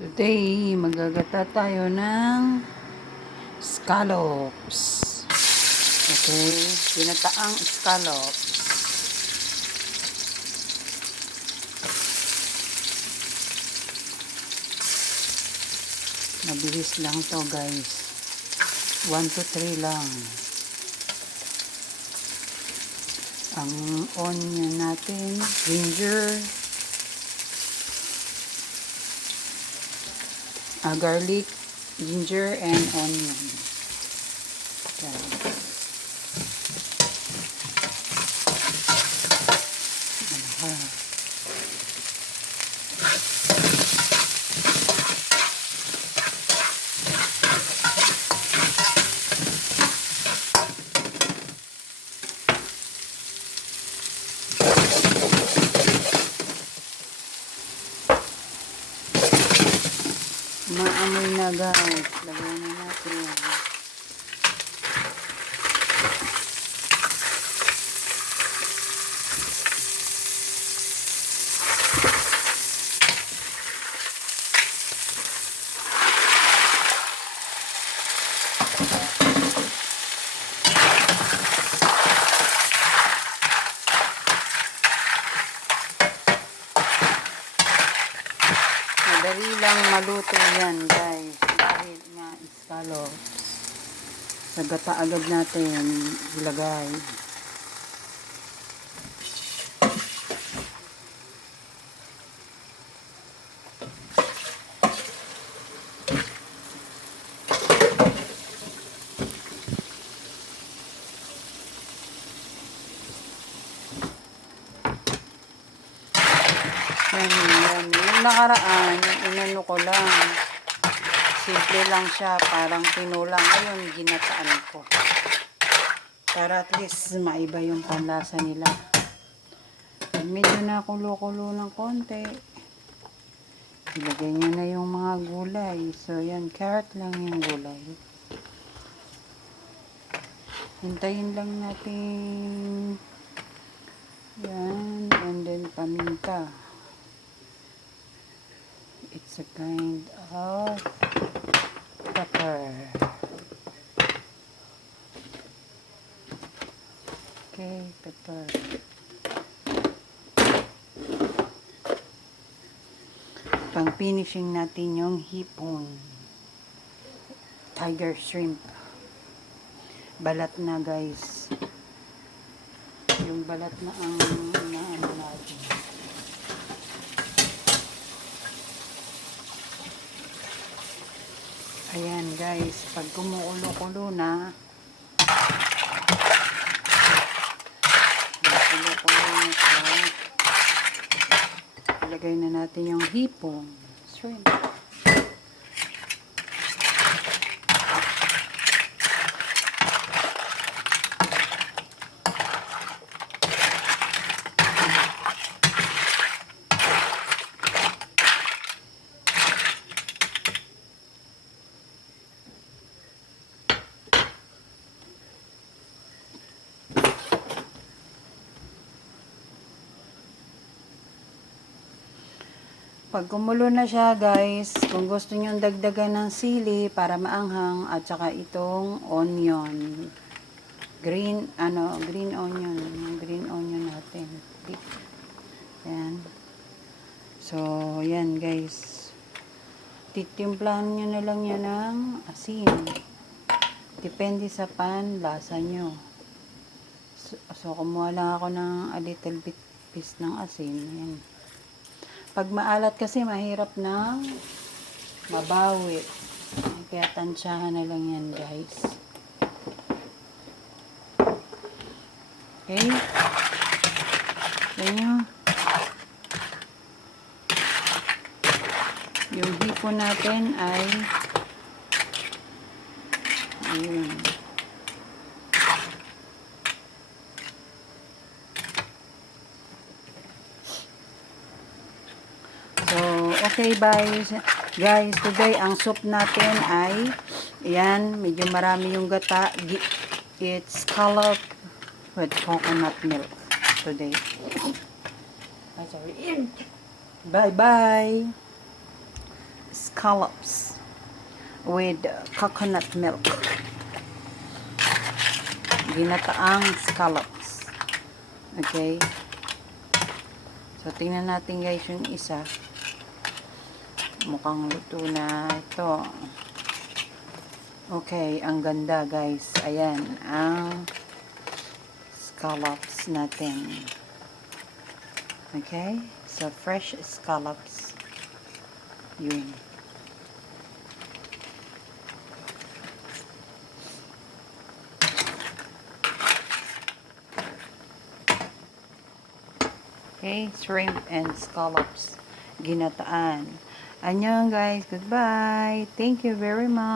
Today, magagata tayo ng scallops. Okay, ginataang scallops. Mabilis lang to guys. 1 to 3 lang. Ang onion natin, ginger, garlic, ginger, and onion. Okay. Maamoy na guys. Lagyan na natin. Madali lang maluto yan guys. Dahil nga scallops. Sa gata agad natin ilagay. Yan. Yung nakaraan, yung inano ko lang. Simple lang siya, parang tinulang. Ayun, ginataan ko. Para at least maiba yung panlasa nila. Pag medyo na kulo-kulo ng konti, ilagay nyo na yung mga gulay. So, yan, carrot lang yung gulay. Hintayin lang natin yan, and then paminta. It's a kind of pepper. Okay, pepper. Pang finishing natin yung hipon. Tiger shrimp. Balat na guys. Yung balat na ang naano natin. Ayan guys, pag kumukulo-kulo na, ilagay na natin yung hipon, shrimp. Pag kumulo na siya guys, kung gusto nyo dagdagan ng sili para maanghang, at saka itong onion. Green onion. Yung green onion natin. Yan. So, yan guys. Titimplahan nyo na lang yan ng asin. Depende sa panlasa nyo. So, kumuha lang ako ng a little bit piece ng asin. Yan. Pag maalat kasi mahirap na mabawi. Kaya tansyahan na lang yan guys. Okay? Yan nyo. Yung hipon natin ay ayun. Okay guys, today ang soup natin ay yan, medyo marami yung gata. It's scallop with coconut milk today. Sorry. Bye bye. scallops with coconut milk. Ginataang scallops. Okay? So, tingnan natin guys yung isa. Mukhang luto na ito. Okay, ang ganda guys. Ayan, ang scallops natin. Okay? So, fresh scallops. Yun. Okay, shrimp and scallops. Ginataan. Annyeong guys. Goodbye. Thank you very much.